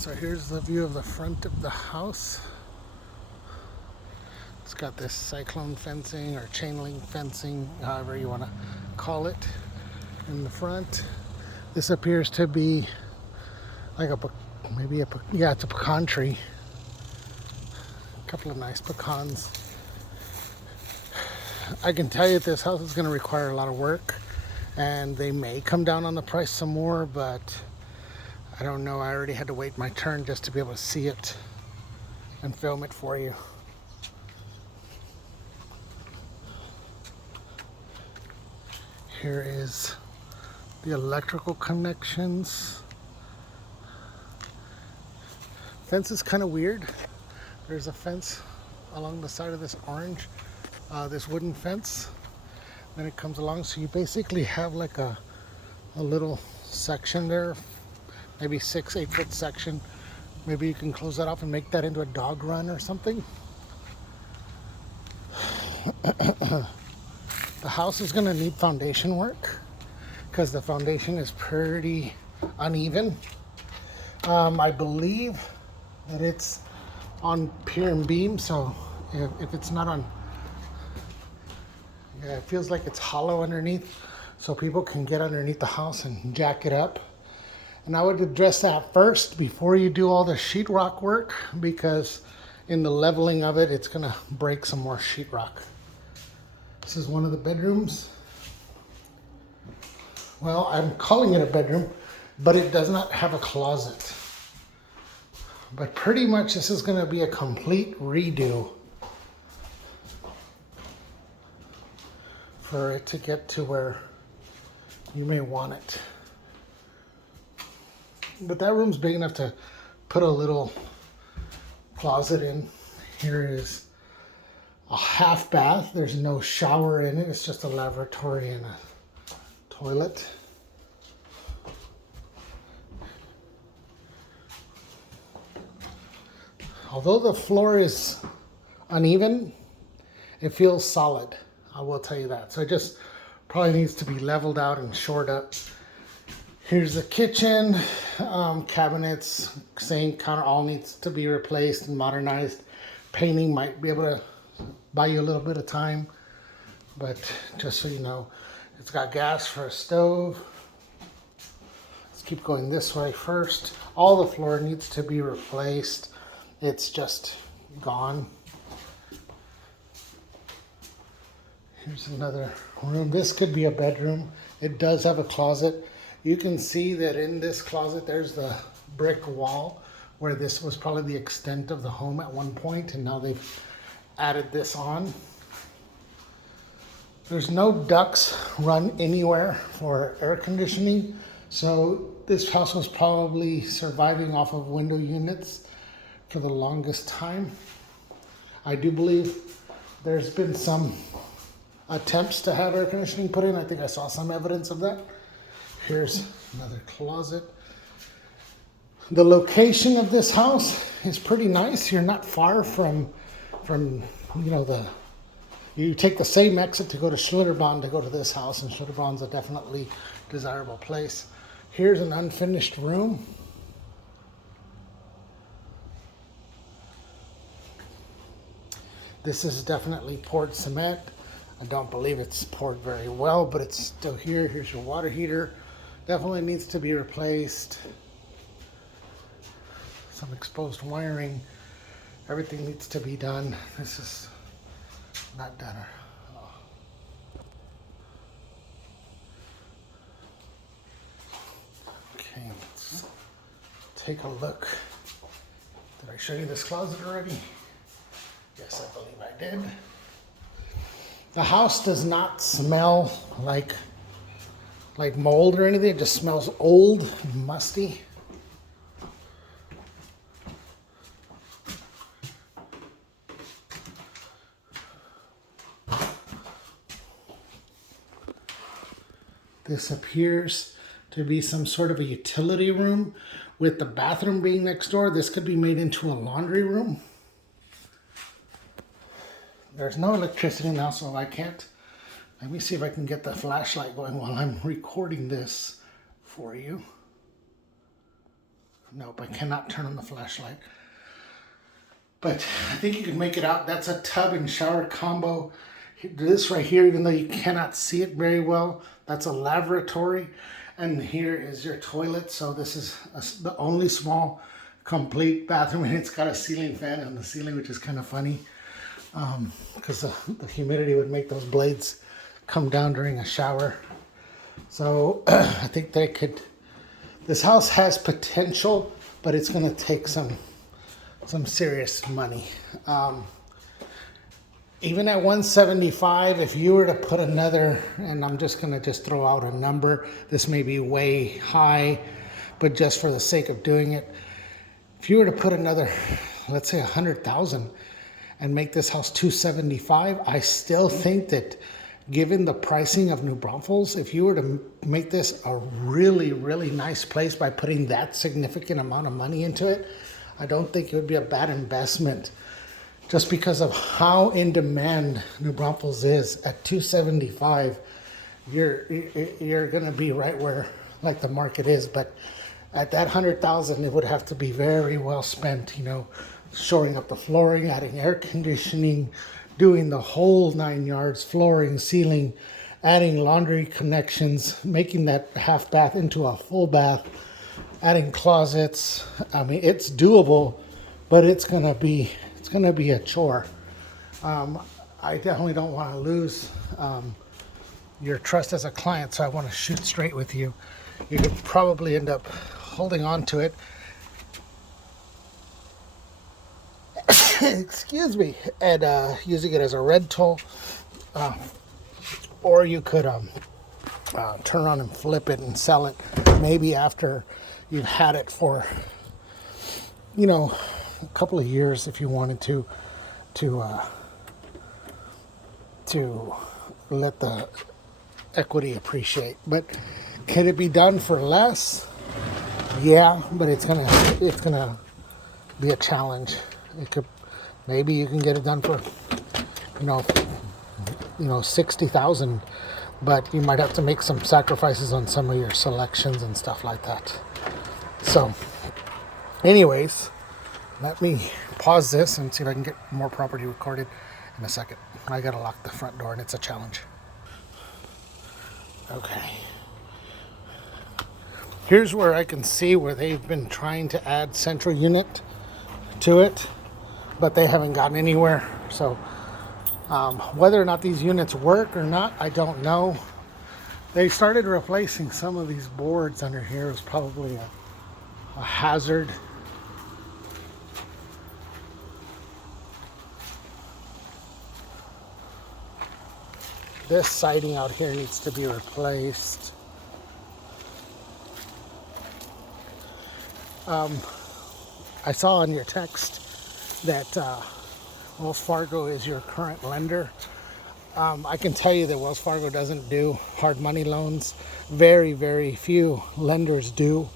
So here's the view of the front of the house. It's got this cyclone fencing or chain link fencing, however you want to call it, in the front. This appears to be like it's a pecan tree. A couple of nice pecans. I can tell you this house is going to require a lot of work, and they may come down on the price some more, but I don't know. I already had to wait my turn just to be able to see it and film it for you. Here is the electrical connections. Fence is kind of weird. There's a fence along the side of this this wooden fence. Then it comes along, so you basically have like a little section there, maybe 6-8 foot section. Maybe you can close that off and make that into a dog run or something. The house is going to need foundation work because the foundation is pretty uneven. I believe that it's on pier and beam, so if it's not on, yeah, it feels like it's hollow underneath, so people can get underneath the house and jack it up. And I would address that first before you do all the sheetrock work, because in the leveling of it, it's gonna break some more sheetrock. This is one of the bedrooms. Well, I'm calling it a bedroom, but it does not have a closet. But pretty much this is gonna be a complete redo for it to get to where you may want it. But that room's big enough to put a little closet in. Here is a half bath. There's no shower in it. It's just a lavatory and a toilet. Although the floor is uneven, it feels solid. I will tell you that. So it just probably needs to be leveled out and shored up. Here's the kitchen, cabinets, sink, counter, all needs to be replaced and modernized. Painting might be able to buy you a little bit of time, but just so you know, it's got gas for a stove. Let's keep going this way first. All the floor needs to be replaced. It's just gone. Here's another room. This could be a bedroom. It does have a closet. You can see that in this closet, there's the brick wall where this was probably the extent of the home at one point, and now they've added this on. There's no ducts run anywhere for air conditioning, so this house was probably surviving off of window units for the longest time. I do believe there's been some attempts to have air conditioning put in. I think I saw some evidence of that. Here's another closet. The location of this house is pretty nice. You're not far from you take the same exit to go to Schlitterbahn to go to this house, and Schlitterbahn's a definitely desirable place. Here's an unfinished room. This is definitely poured cement. I don't believe it's poured very well, but it's still here. Here's your water heater. Definitely needs to be replaced. Some exposed wiring. Everything needs to be done. This is not done. Okay, let's take a look. Did I show you this closet already? Yes, I believe I did. The house does not smell like mold or anything. It just smells old and musty. This appears to be some sort of a utility room with the bathroom being next door. This could be made into a laundry room. There's no electricity now, so I can't. Let me see if I can get the flashlight going while I'm recording this for you. Nope, I cannot turn on the flashlight. But I think you can make it out. That's a tub and shower combo. This right here, even though you cannot see it very well, that's a lavatory. And here is your toilet. So this is the only small complete bathroom, and it's got a ceiling fan on the ceiling, which is kind of funny because the humidity would make those blades come down during a shower. So I think they could, this house has potential, but it's going to take some serious money. Even at 175, if you were to put another, and I'm just going to throw out a number, this may be way high, but just for the sake of doing it, if you were to put another, let's say 100,000 and make this house 275, I still think that given the pricing of New Braunfels, if you were to make this a really, really nice place by putting that significant amount of money into it, I don't think it would be a bad investment, just because of how in demand New Braunfels is. At 275, you're gonna be right where like the market is, but at that 100,000, it would have to be very well spent, you know, shoring up the flooring, adding air conditioning, doing the whole 9 yards, flooring, ceiling, adding laundry connections, making that half bath into a full bath, adding closets. I mean, it's doable, but it's gonna be a chore. I definitely don't want to lose your trust as a client, so I want to shoot straight with you. You could probably end up holding on to it, excuse me, and using it as a rental, or you could turn around and flip it and sell it maybe after you've had it for, you know, a couple of years if you wanted to let the equity appreciate. But can it be done for less? Yeah, but it's gonna be a challenge. It could, maybe you can get it done for, you know, 60,000, but you might have to make some sacrifices on some of your selections and stuff like that. So, anyways, let me pause this and see if I can get more property recorded in a second. I gotta lock the front door and it's a challenge. Okay. Here's where I can see where they've been trying to add central unit to it, but they haven't gotten anywhere. So whether or not these units work or not, I don't know. They started replacing some of these boards under here. It was probably a hazard. This siding out here needs to be replaced. I saw on your text that Wells Fargo is your current lender. I can tell you that Wells Fargo doesn't do hard money loans. Very, very few lenders do.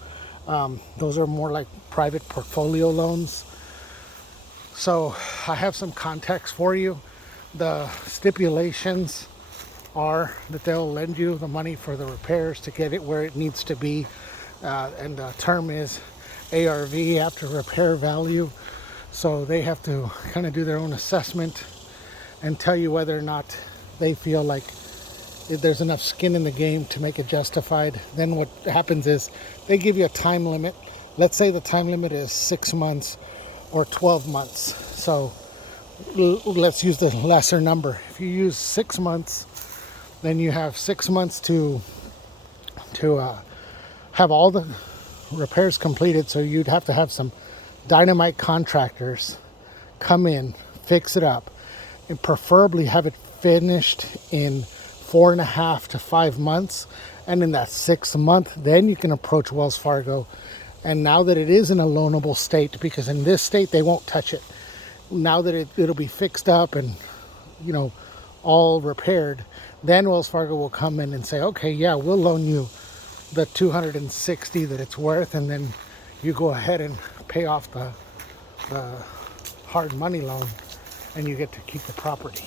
Those are more like private portfolio loans. So I have some context for you. The stipulations are that they'll lend you the money for the repairs to get it where it needs to be. And the term is ARV, after repair value. So they have to kind of do their own assessment and tell you whether or not they feel like there's enough skin in the game to make it justified. Then what happens is they give you a time limit. Let's say the time limit is 6 months or 12 months. So let's use the lesser number. If you use 6 months, then you have 6 months to have all the repairs completed. So you'd have to have some dynamite contractors come in, fix it up, and preferably have it finished in 4.5 to 5 months. And in that 6th month, then you can approach Wells Fargo. And now that it is in a loanable state, because in this state they won't touch it, now that it'll be fixed up and, you know, all repaired, then Wells Fargo will come in and say, okay, yeah, we'll loan you the 260 that it's worth, and then you go ahead and pay off the hard money loan and you get to keep the property.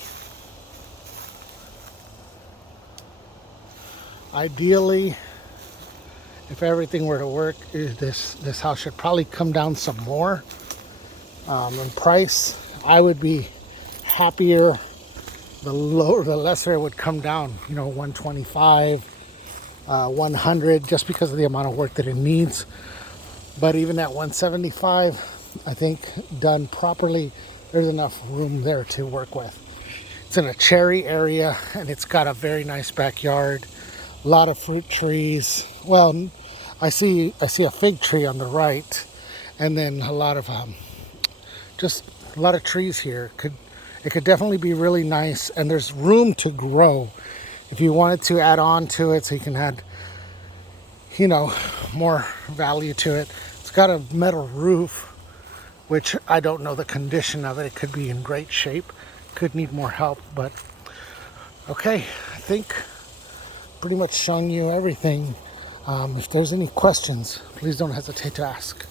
Ideally, if everything were to work, this house should probably come down some more in price. I would be happier the lower, the lesser it would come down. 125, 100, just because of the amount of work that it needs. But even at 175, I think done properly, there's enough room there to work with. It's in a cherry area, and it's got a very nice backyard. A lot of fruit trees. Well, I see a fig tree on the right, and then a lot of just a lot of trees here. It could definitely be really nice, and there's room to grow if you wanted to add on to it, so you can add more value to it. It's got a metal roof, which I don't know the condition of it. It could be in great shape, could need more help, but okay, I think pretty much shown you everything. If there's any questions, please don't hesitate to ask.